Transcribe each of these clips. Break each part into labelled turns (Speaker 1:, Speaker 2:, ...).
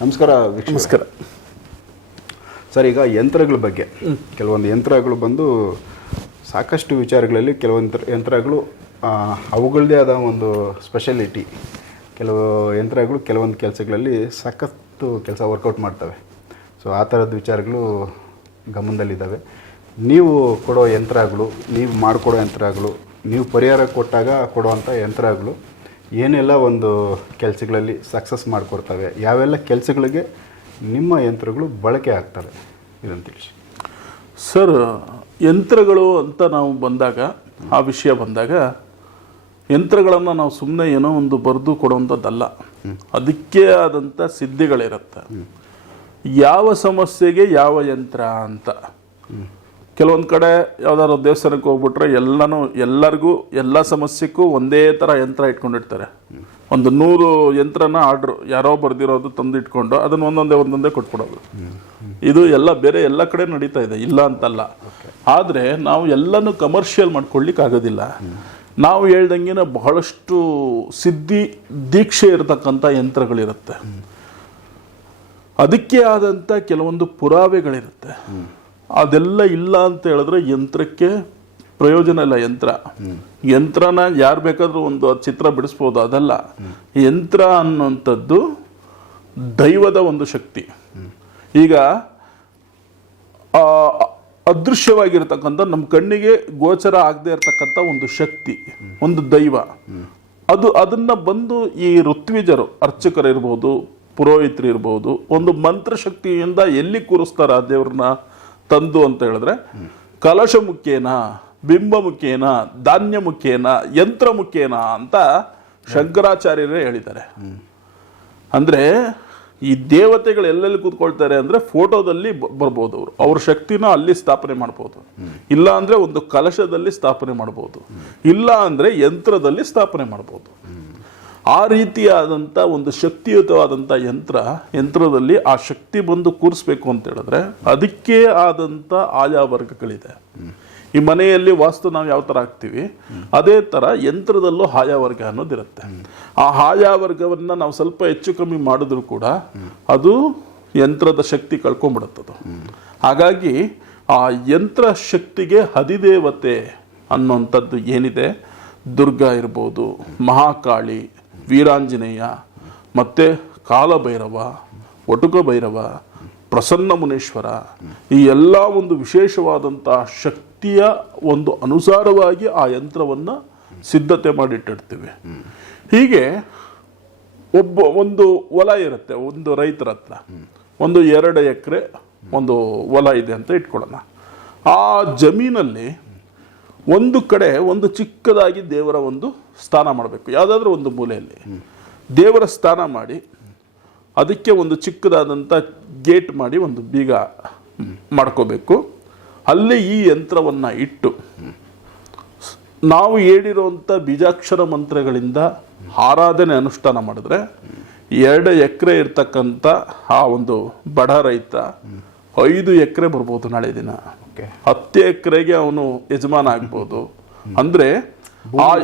Speaker 1: ನಮಸ್ಕಾರ.
Speaker 2: ನಮಸ್ಕಾರ.
Speaker 1: ಸರ್ ಈಗ ಯಂತ್ರಗಳ ಬಗ್ಗೆ. ಕೆಲವೊಂದು ಯಂತ್ರಗಳು ಬಂದು ಸಾಕಷ್ಟು ವಿಚಾರಗಳಲ್ಲಿ ಕೆಲವೊಂದು ಯಂತ್ರಗಳು ಅವುಗಳದೇ ಆದ ಒಂದು ಸ್ಪೆಷಾಲಿಟಿ ಕೆಲವು ಯಂತ್ರಗಳು ಕೆಲವೊಂದು ಕೆಲಸಗಳಲ್ಲಿ ಸಖತ್ತು ಕೆಲಸ ವರ್ಕೌಟ್ ಮಾಡ್ತವೆ. ಸೊ ಆ ಥರದ ವಿಚಾರಗಳು ಗಮನದಲ್ಲಿದ್ದಾವೆ. ನೀವು ಕೊಡೋ ಯಂತ್ರಗಳು ನೀವು ಮಾಡಿಕೊಡೋ ಯಂತ್ರಗಳು ನೀವು ಪರಿಹಾರ ಕೊಟ್ಟಾಗ ಕೊಡುವಂಥ ಯಂತ್ರಗಳು ಏನೆಲ್ಲ ಒಂದು ಕೆಲಸಗಳಲ್ಲಿ ಸಕ್ಸಸ್ ಮಾಡಿಕೊಡ್ತವೆ ಯಾವೆಲ್ಲ ಕೆಲಸಗಳಿಗೆ ನಿಮ್ಮ ಯಂತ್ರಗಳು ಬಳಕೆ ಆಗ್ತವೆ? ಇದನ್ನು ತಿಳಿಸಿ.
Speaker 2: ಸರ್ ಯಂತ್ರಗಳು ಅಂತ ನಾವು ಬಂದಾಗ ಆ ವಿಷಯ ಬಂದಾಗ ಯಂತ್ರಗಳನ್ನು ನಾವು ಸುಮ್ಮನೆ ಏನೋ ಒಂದು ಬರೆದು ಕೊಡುವಂಥದ್ದಲ್ಲ. ಅದಕ್ಕೆ ಆದಂಥ ಸಿದ್ಧಿಗಳಿರುತ್ತೆ. ಯಾವ ಸಮಸ್ಯೆಗೆ ಯಾವ ಯಂತ್ರ ಅಂತ. ಕೆಲವೊಂದು ಕಡೆ ಯಾವುದಾದ್ರು ದೇವಸ್ಥಾನಕ್ಕೆ ಹೋಗ್ಬಿಟ್ರೆ ಎಲ್ಲನೂ, ಎಲ್ಲರಿಗೂ, ಎಲ್ಲ ಸಮಸ್ಯೆಗೂ ಒಂದೇ ಥರ ಯಂತ್ರ ಇಟ್ಕೊಂಡಿರ್ತಾರೆ. ಒಂದು ನೂರು ಯಂತ್ರನ ಆರ್ಡ್ರ್, ಯಾರೋ ಬರೆದಿರೋದು ತಂದು ಇಟ್ಕೊಂಡು ಅದನ್ನ ಒಂದೊಂದೇ ಒಂದೊಂದೇ ಕೊಟ್ಬಿಡೋದು. ಇದು ಎಲ್ಲ ಬೇರೆ ಎಲ್ಲ ಕಡೆ ನಡೀತಾ ಇದೆ, ಇಲ್ಲ ಅಂತಲ್ಲ. ಆದರೆ ನಾವು ಎಲ್ಲನೂ ಕಮರ್ಷಿಯಲ್ ಮಾಡ್ಕೊಳ್ಲಿಕ್ಕೆ ಆಗೋದಿಲ್ಲ ನಾವು ಹೇಳ್ದಂಗೆ ಬಹಳಷ್ಟು ಸಿದ್ಧಿ, ದೀಕ್ಷೆ ಇರತಕ್ಕಂಥ ಯಂತ್ರಗಳಿರುತ್ತೆ. ಅದಕ್ಕೆ ಆದಂಥ ಕೆಲವೊಂದು ಪುರಾವೆಗಳಿರುತ್ತೆ. ಅದೆಲ್ಲ ಇಲ್ಲ ಅಂತ ಹೇಳಿದ್ರೆ ಯಂತ್ರಕ್ಕೆ ಪ್ರಯೋಜನ ಇಲ್ಲ, ಯಂತ್ರ. ಯಂತ್ರನ ಯಾರು ಬೇಕಾದರೂ ಒಂದು ಚಿತ್ರ ಬಿಡಿಸ್ಬೋದು, ಅದಲ್ಲ. ಯಂತ್ರ ಅನ್ನುವಂಥದ್ದು ದೈವದ ಒಂದು ಶಕ್ತಿ. ಈಗ ಅದೃಶ್ಯವಾಗಿರ್ತಕ್ಕಂಥ ನಮ್ಮ ಕಣ್ಣಿಗೆ ಗೋಚರ ಆಗದೆ ಇರತಕ್ಕಂಥ ಒಂದು ಶಕ್ತಿ, ಒಂದು ದೈವ. ಅದು ಅದನ್ನ ಬಂದು ಈ ಋತ್ವಿಜರು ಅರ್ಚಕರು ಇರ್ಬೋದು ಪುರೋಹಿತರು ಇರ್ಬೋದು ಒಂದು ಮಂತ್ರಶಕ್ತಿಯಿಂದ ಎಲ್ಲಿ ಕೂರಿಸ್ತಾರ ಆ ದೇವ್ರನ್ನ? ತಂದು ಅಂತ ಹೇಳಿದ್ರೆ, ಕಲಶ ಮುಖೇನ, ಬಿಂಬ ಮುಖೇನ, ಧಾನ್ಯ ಮುಖೇನ, ಯಂತ್ರ ಮುಖೇನ ಅಂತ ಶಂಕರಾಚಾರ್ಯರೇ ಹೇಳಿದ್ದಾರೆ. ಅಂದ್ರೆ ಈ ದೇವತೆಗಳು ಎಲ್ಲೆಲ್ಲಿ ಕೂತ್ಕೊಳ್ತಾರೆ ಅಂದ್ರೆ ಫೋಟೋದಲ್ಲಿ ಬರ್ಬೋದು ಅವರು. ಅವ್ರ ಶಕ್ತಿನ ಅಲ್ಲಿ ಸ್ಥಾಪನೆ ಮಾಡ್ಬೋದು. ಇಲ್ಲ ಅಂದ್ರೆ ಒಂದು ಕಲಶದಲ್ಲಿ ಸ್ಥಾಪನೆ ಮಾಡ್ಬೋದು. ಇಲ್ಲ ಅಂದ್ರೆ ಯಂತ್ರದಲ್ಲಿ ಸ್ಥಾಪನೆ ಮಾಡ್ಬೋದು. ಆ ರೀತಿಯಾದಂಥ ಒಂದು ಶಕ್ತಿಯುತವಾದಂಥ ಯಂತ್ರ, ಯಂತ್ರದಲ್ಲಿ ಆ ಶಕ್ತಿ ಬಂದು ಕೂರಿಸ್ಬೇಕು ಅಂತ ಹೇಳಿದ್ರೆ ಅದಕ್ಕೆ ಆದಂಥ ಆಯಾ ವರ್ಗಗಳಿದೆ. ಈ ಮನೆಯಲ್ಲಿ ವಾಸ್ತು ನಾವು ಯಾವ ಥರ ಹಾಕ್ತೀವಿ? ಅದೇ ಥರ ಯಂತ್ರದಲ್ಲೂ ಆಯಾ ವರ್ಗ ಅನ್ನೋದಿರುತ್ತೆ ಆ ಆಯಾ ವರ್ಗವನ್ನು ನಾವು ಸ್ವಲ್ಪ ಹೆಚ್ಚು ಕಮ್ಮಿ ಮಾಡಿದ್ರು ಕೂಡ ಅದು ಯಂತ್ರದ ಶಕ್ತಿ ಕಳ್ಕೊಂಡ್ಬಿಡುತ್ತದು. ಹಾಗಾಗಿ ಆ ಯಂತ್ರ ಶಕ್ತಿಗೆ ಹದಿದೇವತೆ ಅನ್ನುವಂಥದ್ದು ಏನಿದೆ? ದುರ್ಗಾ ಇರ್ಬೋದು, ಮಹಾಕಾಳಿ ವೀರಾಂಜನೇಯ, ಮತ್ತು ಕಾಲಭೈರವ, ಒಟುಕ ಭೈರವ, ಪ್ರಸನ್ನ ಮುನೇಶ್ವರ, ಈ ಎಲ್ಲ ಒಂದು ವಿಶೇಷವಾದಂತಹ ಶಕ್ತಿಯ ಒಂದು ಅನುಸಾರವಾಗಿ ಆ ಯಂತ್ರವನ್ನು ಸಿದ್ಧತೆ ಮಾಡಿಟ್ಟಿರ್ತೀವಿ. ಹೀಗೆ ಒಬ್ಬ ಒಂದು ಹೊಲ ಇರುತ್ತೆ, ಒಂದು ರೈತರ ಹತ್ರ. ಒಂದು ಎರಡು ಎಕರೆ ಒಂದು ಹೊಲ ಇದೆ ಅಂತ ಇಟ್ಕೊಳ್ಳೋಣ. ಆ ಜಮೀನಲ್ಲಿ ಒಂದು ಕಡೆ ಒಂದು ಚಿಕ್ಕದಾಗಿ ದೇವರ ಒಂದು ಸ್ಥಾನ ಮಾಡಬೇಕು. ಯಾವುದಾದ್ರೂ ಒಂದು ಮೂಲೆಯಲ್ಲಿ. ದೇವರ ಸ್ಥಾನ ಮಾಡಿ, ಅದಕ್ಕೆ ಒಂದು ಚಿಕ್ಕದಾದಂಥ ಗೇಟ್ ಮಾಡಿ ಒಂದು ಬೀಗ ಮಾಡ್ಕೋಬೇಕು. ಅಲ್ಲಿ ಈ ಯಂತ್ರವನ್ನು ಇಟ್ಟು, ನಾವು ಹೇಳಿರುವಂಥ ಬೀಜಾಕ್ಷರ ಮಂತ್ರಗಳಿಂದ ಆರಾಧನೆ ಅನುಷ್ಠಾನ ಮಾಡಿದ್ರೆ, ಎರಡು ಎಕರೆ ಇರ್ತಕ್ಕಂಥ ಆ ಒಂದು ಬಡ ರೈತ ಐದು ಎಕರೆ ಬರ್ಬೋದು ನಾಳೆ ದಿನ. ಹತ್ತು ಎಕರೆಗೆ ಅವನು ಯಜಮಾನ ಆಗ್ಬೋದು. ಅಂದ್ರೆ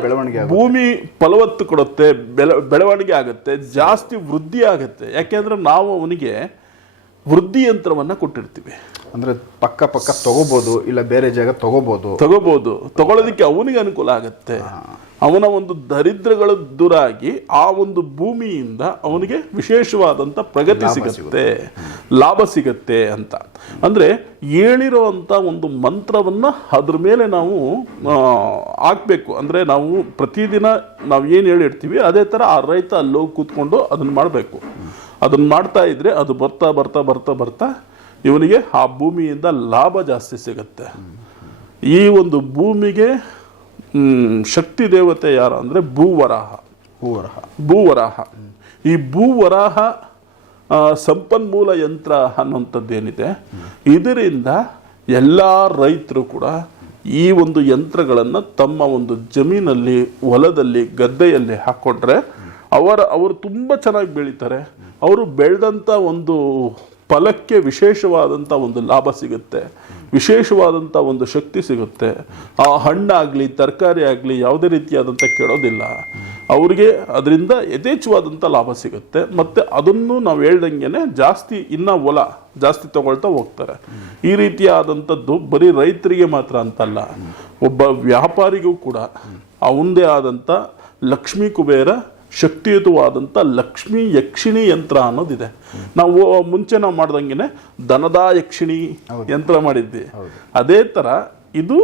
Speaker 1: ಬೆಳವಣಿಗೆ
Speaker 2: ಭೂಮಿ ಫಲವತ್ತು ಕೊಡುತ್ತೆ ಬೆಳ ಬೆಳವಣಿಗೆ ಆಗುತ್ತೆ ಜಾಸ್ತಿ ವೃದ್ಧಿ ಆಗುತ್ತೆ. ಯಾಕೆಂದ್ರೆ ನಾವು ಅವನಿಗೆ ವೃದ್ಧಿ ಯಂತ್ರವನ್ನ ಕೊಟ್ಟಿರ್ತೀವಿ.
Speaker 1: ಅಂದ್ರೆ ಪಕ್ಕ ಪಕ್ಕ ತಗೋಬಹುದು ಇಲ್ಲ ಬೇರೆ ಜಾಗ ತಗೋಬಹುದು
Speaker 2: ತಗೋಬಹುದು ತಗೊಳ್ಳೋದಕ್ಕೆ ಅವನಿಗೆ ಅನುಕೂಲ ಆಗುತ್ತೆ. ಅವನ ಒಂದು ದರಿದ್ರಗಳು ದುರಾಗಿ ಆ ಒಂದು ಭೂಮಿಯಿಂದ ಅವನಿಗೆ ವಿಶೇಷವಾದಂತ ಪ್ರಗತಿ ಸಿಗುತ್ತೆ. ಲಾಭ ಸಿಗತ್ತೆ ಅಂತ. ಅಂದ್ರೆ ಹೇಳಿರೋಂಥ ಒಂದು ಮಂತ್ರವನ್ನ ಅದ್ರ ಮೇಲೆ ನಾವು ಹಾಕ್ಬೇಕು. ಅಂದ್ರೆ ನಾವು ಪ್ರತಿದಿನ ನಾವು ಏನು ಹೇಳಿರ್ತೀವಿ ಅದೇ ತರ ಆ ರೈತ ಅಲ್ಲಿ ಕೂತ್ಕೊಂಡು ಅದನ್ನ ಮಾಡಬೇಕು. ಅದನ್ನ ಮಾಡ್ತಾ ಇದ್ರೆ ಅದು ಬರ್ತಾ ಬರ್ತಾ ಬರ್ತಾ ಬರ್ತಾ ಇವನಿಗೆ ಆ ಭೂಮಿಯಿಂದ ಲಾಭ ಜಾಸ್ತಿ ಸಿಗುತ್ತೆ. ಈ ಒಂದು ಭೂಮಿಗೆ ಶಕ್ತಿ ದೇವತೆ ಯಾರು ಅಂದರೆ ಭೂವರಾಹ.
Speaker 1: ಭೂವರಾಹ.
Speaker 2: ಭೂವರಾಹ. ಈ ಭೂವರಾಹ ಸಂಪನ್ಮೂಲ ಯಂತ್ರ ಅನ್ನುವಂಥದ್ದೇನಿದೆ. ಇದರಿಂದ ಎಲ್ಲ ರೈತರು ಕೂಡ ಈ ಒಂದು ಯಂತ್ರಗಳನ್ನು ತಮ್ಮ ಒಂದು ಜಮೀನಲ್ಲಿ ಹೊಲದಲ್ಲಿ ಗದ್ದೆಯಲ್ಲಿ ಹಾಕ್ಕೊಂಡ್ರೆ ಅವರ ಅವರು ತುಂಬ ಚೆನ್ನಾಗಿ ಬೆಳೀತಾರೆ. ಅವರು ಬೆಳೆದಂಥ ಒಂದು ಫಲಕ್ಕೆ ವಿಶೇಷವಾದಂಥ ಒಂದು ಲಾಭ ಸಿಗುತ್ತೆ. ವಿಶೇಷವಾದಂಥ ಒಂದು ಶಕ್ತಿ ಸಿಗುತ್ತೆ. ಆ ಹಣ್ಣಾಗಲಿ, ತರಕಾರಿ ಆಗಲಿ ಯಾವುದೇ ರೀತಿಯಾದಂಥ ಕೆಡೋದಿಲ್ಲ. ಅವರಿಗೆ ಅದರಿಂದ ಯಥೇಚ್ಛವಾದಂಥ ಲಾಭ ಸಿಗುತ್ತೆ. ಮತ್ತು ಅದನ್ನು ನಾವು ಹೇಳ್ದಂಗೆ ಜಾಸ್ತಿ ಇನ್ನ ಒಲ ಜಾಸ್ತಿ ತಗೊಳ್ತಾ ಹೋಗ್ತಾರೆ. ಈ ರೀತಿಯಾದಂಥದ್ದು ಬರೀ ರೈತರಿಗೆ ಮಾತ್ರ ಅಂತಲ್ಲ. ಒಬ್ಬ ವ್ಯಾಪಾರಿಗೂ ಕೂಡ ಅವಂದೇ ಆದಂಥ ಲಕ್ಷ್ಮೀ ಕುಬೇರ ಶಕ್ತಿಯುತವಾದಂಥ ಲಕ್ಷ್ಮೀ ಯಕ್ಷಿಣಿ ಯಂತ್ರ ಅನ್ನೋದಿದೆ. ನಾವು ಮುಂಚೆ ನಾವು ಮಾಡ್ದಂಗೆ ದನದ ಯಕ್ಷಿಣಿ ಯಂತ್ರ ಮಾಡಿದ್ವಿ. ಅದೇ ಥರ ಇದು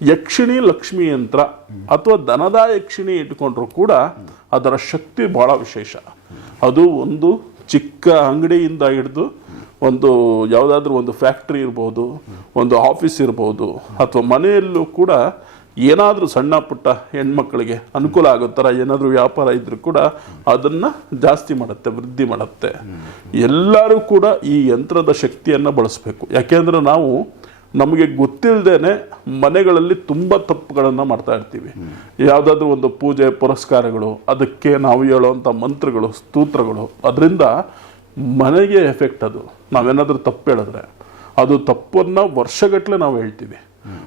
Speaker 2: ಯಕ್ಷಿಣಿ ಲಕ್ಷ್ಮಿ ಯಂತ್ರ ಅಥವಾ ದನದ ಯಕ್ಷಿಣಿ ಇಟ್ಕೊಂಡ್ರು ಕೂಡ ಅದರ ಶಕ್ತಿ ಬಹಳ ವಿಶೇಷ. ಅದು ಒಂದು ಚಿಕ್ಕ ಅಂಗಡಿಯಿಂದ ಹಿಡಿದು ಒಂದು ಯಾವುದಾದ್ರೂ ಒಂದು ಫ್ಯಾಕ್ಟ್ರಿ ಇರ್ಬೋದು ಒಂದು ಆಫೀಸ್ ಇರ್ಬೋದು ಅಥವಾ ಮನೆಯಲ್ಲೂ ಕೂಡ ಏನಾದರೂ ಸಣ್ಣ ಪುಟ್ಟ ಹೆಣ್ಮಕ್ಳಿಗೆ ಅನುಕೂಲ ಆಗೋ ಥರ ಏನಾದರೂ ವ್ಯಾಪಾರ ಇದ್ರೂ ಕೂಡ ಅದನ್ನು ಜಾಸ್ತಿ ಮಾಡುತ್ತೆ, ವೃದ್ಧಿ ಮಾಡುತ್ತೆ. ಎಲ್ಲರೂ ಕೂಡ ಈ ಯಂತ್ರದ ಶಕ್ತಿಯನ್ನು ಬಳಸಬೇಕು. ಯಾಕೆಂದರೆ ನಾವು ನಮಗೆ ಗೊತ್ತಿಲ್ಲದೇನೆ ಮನೆಗಳಲ್ಲಿ ತುಂಬ ತಪ್ಪುಗಳನ್ನು ಮಾಡ್ತಾ ಇರ್ತೀವಿ. ಯಾವುದಾದ್ರೂ ಒಂದು ಪೂಜೆ, ಪುರಸ್ಕಾರಗಳು, ಅದಕ್ಕೆ ನಾವು ಹೇಳುವಂಥ ಮಂತ್ರಗಳು, ಸ್ತೋತ್ರಗಳು, ಅದರಿಂದ ಮನೆಗೆ ಎಫೆಕ್ಟ್ ಅದು. ನಾವೇನಾದರೂ ತಪ್ಪು ಹೇಳಿದ್ರೆ, ಅದು ತಪ್ಪನ್ನು ವರ್ಷಗಟ್ಟಲೆ ನಾವು ಹೇಳ್ತೀವಿ.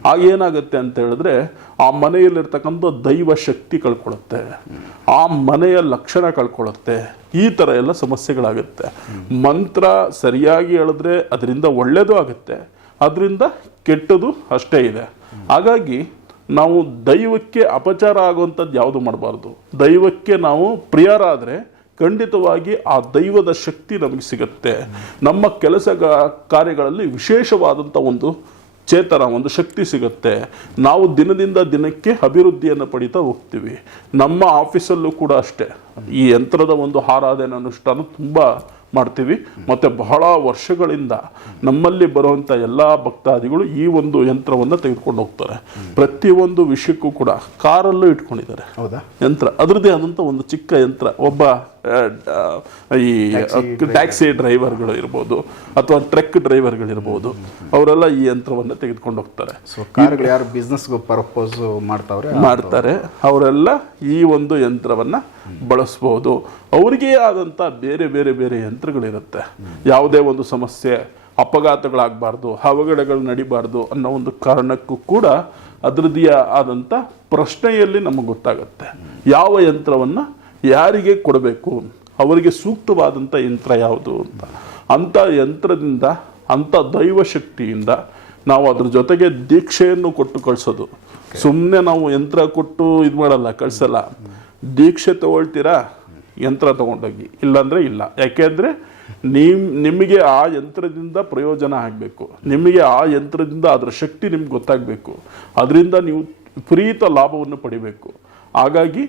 Speaker 2: ಆಗ ಏನಾಗುತ್ತೆ ಅಂತ ಹೇಳಿದ್ರೆ ಆ ಮನೆಯಲ್ಲಿರ್ತಕ್ಕಂಥ ದೈವ ಶಕ್ತಿ ಕಳ್ಕೊಳ್ಳುತ್ತೆ. ಆ ಮನೆಯ ಲಕ್ಷಣ ಕಳ್ಕೊಳ್ಳುತ್ತೆ. ಈ ಥರ ಎಲ್ಲ ಸಮಸ್ಯೆಗಳಾಗುತ್ತೆ. ಮಂತ್ರ ಸರಿಯಾಗಿ ಹೇಳಿದ್ರೆ ಅದರಿಂದ ಒಳ್ಳೇದು ಆಗುತ್ತೆ. ಅದರಿಂದ ಕೆಟ್ಟದು ಅಷ್ಟೇ ಇದೆ. ಹಾಗಾಗಿ ನಾವು ದೈವಕ್ಕೆ ಅಪಚಾರ ಆಗುವಂಥದ್ದು ಯಾವುದು ಮಾಡಬಾರ್ದು. ದೈವಕ್ಕೆ ನಾವು ಪ್ರಿಯರಾದರೆ ಖಂಡಿತವಾಗಿ ಆ ದೈವದ ಶಕ್ತಿ ನಮಗೆ ಸಿಗುತ್ತೆ. ನಮ್ಮ ಕೆಲಸ ಕಾರ್ಯಗಳಲ್ಲಿ ವಿಶೇಷವಾದಂಥ ಒಂದು ಚೇತನ ಒಂದು ಶಕ್ತಿ ಸಿಗುತ್ತೆ. ನಾವು ದಿನದಿಂದ ದಿನಕ್ಕೆ ಅಭಿವೃದ್ಧಿಯನ್ನು ಪಡಿತಾ ಹೋಗ್ತೀವಿ. ನಮ್ಮ ಆಫೀಸಲ್ಲೂ ಕೂಡ ಅಷ್ಟೇ. ಈ ಯಂತ್ರದ ಒಂದು ಆರಾಧನೆ ಅನುಷ್ಠಾನ ತುಂಬ ಮಾಡ್ತೀವಿ. ಮತ್ತು ಬಹಳ ವರ್ಷಗಳಿಂದ ನಮ್ಮಲ್ಲಿ ಬರುವಂಥ ಎಲ್ಲ ಭಕ್ತಾದಿಗಳು ಈ ಒಂದು ಯಂತ್ರವನ್ನು ತೆಗೆದುಕೊಂಡು ಹೋಗ್ತಾರೆ. ಪ್ರತಿಯೊಂದು ವಿಷಯಕ್ಕೂ ಕೂಡ ಕಾರಲ್ಲೂ ಇಟ್ಕೊಂಡಿದ್ದಾರೆ.
Speaker 1: ಹೌದಾ?
Speaker 2: ಯಂತ್ರ ಅದರದ್ದೇ ಆದಂಥ ಒಂದು ಚಿಕ್ಕ ಯಂತ್ರ. ಒಬ್ಬ ಈ ಟ್ಯಾಕ್ಸಿ ಡ್ರೈವರ್ಗಳು ಇರ್ಬೋದು ಅಥವಾ ಟ್ರಕ್ ಡ್ರೈವರ್ಗಳಿರ್ಬೋದು ಅವರೆಲ್ಲ ಈ ಯಂತ್ರವನ್ನು ತೆಗೆದುಕೊಂಡು ಹೋಗ್ತಾರೆ.
Speaker 1: ಸೊ ಕಾರ್ಗಳು ಯಾರು ಬಿಸ್ನೆಸ್ಗೆ ಪರ್ಪೋಸ್ ಮಾಡ್ತಾವ್ರೆ
Speaker 2: ಮಾಡ್ತಾರೆ. ಅವರೆಲ್ಲ ಈ ಒಂದು ಯಂತ್ರವನ್ನ ಬಳಸ್ಬೋದು. ಅವರಿಗೇ ಆದಂಥ ಬೇರೆ ಬೇರೆ ಬೇರೆ ಯಂತ್ರಗಳಿರುತ್ತೆ. ಯಾವುದೇ ಒಂದು ಸಮಸ್ಯೆ ಅಪಘಾತಗಳಾಗಬಾರ್ದು ಅವಘಡಗಳು ನಡಿಬಾರ್ದು ಅನ್ನೋ ಒಂದು ಕಾರಣಕ್ಕೂ ಕೂಡ ಅದರದ್ದೇ ಆದಂಥ ಪ್ರಶ್ನೆಯಲ್ಲಿ ನಮಗೆ ಗೊತ್ತಾಗುತ್ತೆ. ಯಾವ ಯಂತ್ರವನ್ನು ಯಾರಿಗೆ ಕೊಡಬೇಕು? ಅವರಿಗೆ ಸೂಕ್ತವಾದಂಥ ಯಂತ್ರ ಯಾವುದು ಅಂತ. ಅಂಥ ಯಂತ್ರದಿಂದ ಅಂಥ ದೈವ ಶಕ್ತಿಯಿಂದ ನಾವು ಅದ್ರ ಜೊತೆಗೆ ದೀಕ್ಷೆಯನ್ನು ಕೊಟ್ಟು ಕಳಿಸೋದು. ಸುಮ್ಮನೆ ನಾವು ಯಂತ್ರ ಕೊಟ್ಟು ಇದು ಮಾಡಲ್ಲ ಕಳಿಸಲ್ಲ. ದೀಕ್ಷೆ ತಗೊಳ್ತೀರಾ? ಯಂತ್ರ ತಗೊಂಡೋಗಿ. ಇಲ್ಲಾಂದರೆ ಇಲ್ಲ. ಯಾಕೆಂದರೆ ನಿಮ್ ನಿಮಗೆ ಆ ಯಂತ್ರದಿಂದ ಪ್ರಯೋಜನ ಆಗಬೇಕು. ನಿಮಗೆ ಆ ಯಂತ್ರದಿಂದ ಅದರ ಶಕ್ತಿ ನಿಮ್ಗೆ ಗೊತ್ತಾಗಬೇಕು. ಅದರಿಂದ ನೀವು ವಿಪರೀತ ಲಾಭವನ್ನು ಪಡಿಬೇಕು. ಹಾಗಾಗಿ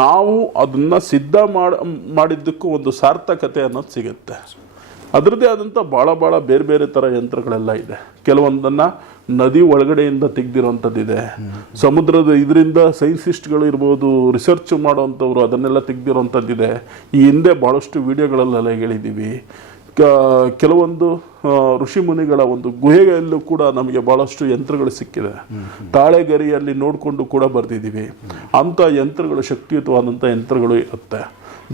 Speaker 2: ನಾವು ಅದನ್ನ ಸಿದ್ಧ ಮಾಡ, ಮಾಡಿದ್ದಕ್ಕೂ ಒಂದು ಸಾರ್ಥಕತೆ ಅನ್ನೋದು ಸಿಗುತ್ತೆ. ಅದರದ್ದೇ ಆದಂಥ ಭಾಳ ಭಾಳ ಬೇರೆ ಬೇರೆ ಥರ ಯಂತ್ರಗಳೆಲ್ಲ ಇದೆ. ಕೆಲವೊಂದನ್ನು ನದಿ ಒಳಗಡೆಯಿಂದ ತೆಗ್ದಿರೋಂಥದ್ದಿದೆ. ಸಮುದ್ರದ ಇದರಿಂದ ಸೈನ್ಸಿಸ್ಟ್ಗಳು ಇರ್ಬೋದು, ರಿಸರ್ಚ್ ಮಾಡುವಂಥವ್ರು ಅದನ್ನೆಲ್ಲ ತೆಗ್ದಿರೋವಂಥದ್ದಿದೆ ಈ ಹಿಂದೆ ಭಾಳಷ್ಟು ವಿಡಿಯೋಗಳಲ್ಲೆಲ್ಲ ಹೇಳಿದ್ದೀವಿ. ಕೆಲವೊಂದು ಋಷಿ ಮುನಿಗಳ ಒಂದು ಗುಹೆಯಲ್ಲೂ ಕೂಡ ನಮಗೆ ಬಹಳಷ್ಟು ಯಂತ್ರಗಳು ಸಿಕ್ಕಿದೆ ತಾಳೆಗರಿಯಲ್ಲಿ ನೋಡಿಕೊಂಡು ಕೂಡ ಬರೆದಿದ್ದೀವಿ. ಅಂಥ ಯಂತ್ರಗಳು ಶಕ್ತಿಯುತವಾದಂಥ ಯಂತ್ರಗಳು ಇರುತ್ತೆ.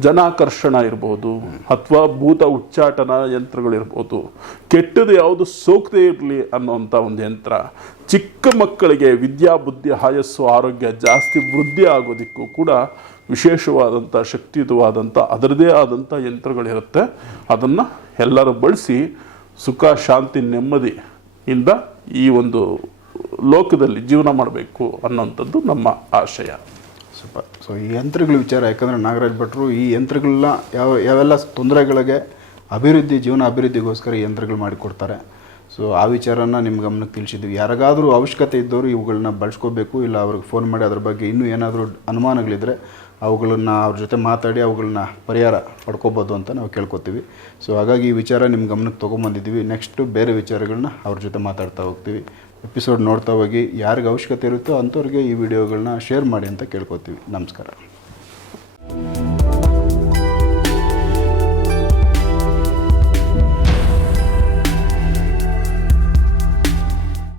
Speaker 2: ಜನಾಕರ್ಷಣ ಇರ್ಬೋದು ಅಥವಾ ಭೂತ ಉಚ್ಚಾಟನ ಯಂತ್ರಗಳಿರ್ಬೋದು ಕೆಟ್ಟದು ಯಾವುದು ಸೋಕದೇ ಇರಲಿ ಅನ್ನೋಂಥ ಒಂದು ಯಂತ್ರ. ಚಿಕ್ಕ ಮಕ್ಕಳಿಗೆ ವಿದ್ಯಾ ಬುದ್ಧಿ ಆಯಸ್ಸು ಆರೋಗ್ಯ ಜಾಸ್ತಿ ವೃದ್ಧಿ ಆಗೋದಕ್ಕೂ ಕೂಡ ವಿಶೇಷವಾದಂಥ ಶಕ್ತಿಯುತವಾದಂಥ ಅದರದೇ ಆದಂಥ ಯಂತ್ರಗಳಿರುತ್ತೆ. ಅದನ್ನು ಎಲ್ಲರೂ ಬಳಸಿ ಸುಖ, ಶಾಂತಿ, ನೆಮ್ಮದಿ ಇಂದ ಈ ಒಂದು ಲೋಕದಲ್ಲಿ ಜೀವನ ಮಾಡಬೇಕು ಅನ್ನೋಂಥದ್ದು ನಮ್ಮ ಆಶಯ.
Speaker 1: ಸೂಪರ್ ಸೊ ಈ ಯಂತ್ರಗಳ ವಿಚಾರ, ಯಾಕಂದರೆ ನಾಗರಾಜ್ ಭಟ್ರು ಈ ಯಂತ್ರಗಳನ್ನ ಯಾವ, ಯಾವೆಲ್ಲ ತೊಂದರೆಗಳಿಗೆ ಅಭಿವೃದ್ಧಿ, ಜೀವನ ಅಭಿವೃದ್ಧಿಗೋಸ್ಕರ ಈ ಯಂತ್ರಗಳು ಮಾಡಿಕೊಡ್ತಾರೆ. ಸೊ ಆ ವಿಚಾರನ ನಿಮ್ಮ ಗಮನಕ್ಕೆ ತಿಳಿಸಿದ್ವಿ. ಯಾರಿಗಾದರೂ ಅವಶ್ಯಕತೆ ಇದ್ದವರು ಇವುಗಳನ್ನ ಬಳಸ್ಕೋಬೇಕು, ಇಲ್ಲ ಅವ್ರಿಗೆ ಫೋನ್ ಮಾಡಿ ಅದ್ರ ಬಗ್ಗೆ ಇನ್ನೂ ಏನಾದರೂ ಅನುಮಾನಗಳಿದ್ರೆ ಅವುಗಳನ್ನು ಅವ್ರ ಜೊತೆ ಮಾತಾಡಿ ಅವುಗಳನ್ನ ಪರಿಹಾರ ಪಡ್ಕೋಬೋದು ಅಂತ ನಾವು ಕೇಳ್ಕೊತೀವಿ. ಸೊ ಹಾಗಾಗಿ ಈ ವಿಚಾರ ನಿಮ್ಮ ಗಮನಕ್ಕೆ ತೊಗೊಂಬಂದಿದ್ದೀವಿ. ನೆಕ್ಸ್ಟು ಬೇರೆ ವಿಚಾರಗಳನ್ನ ಅವ್ರ ಜೊತೆ ಮಾತಾಡ್ತಾ ಹೋಗ್ತೀವಿ. ಎಪಿಸೋಡ್ ನೋಡ್ತಾ ಹೋಗಿ ಯಾರಿಗೆ ಅವಶ್ಯಕತೆ ಇರುತ್ತೋ ಅಂಥವ್ರಿಗೆ ಈ ವಿಡಿಯೋಗಳನ್ನ ಶೇರ್ ಮಾಡಿ ಅಂತ ಕೇಳ್ಕೊತೀವಿ. ನಮಸ್ಕಾರ.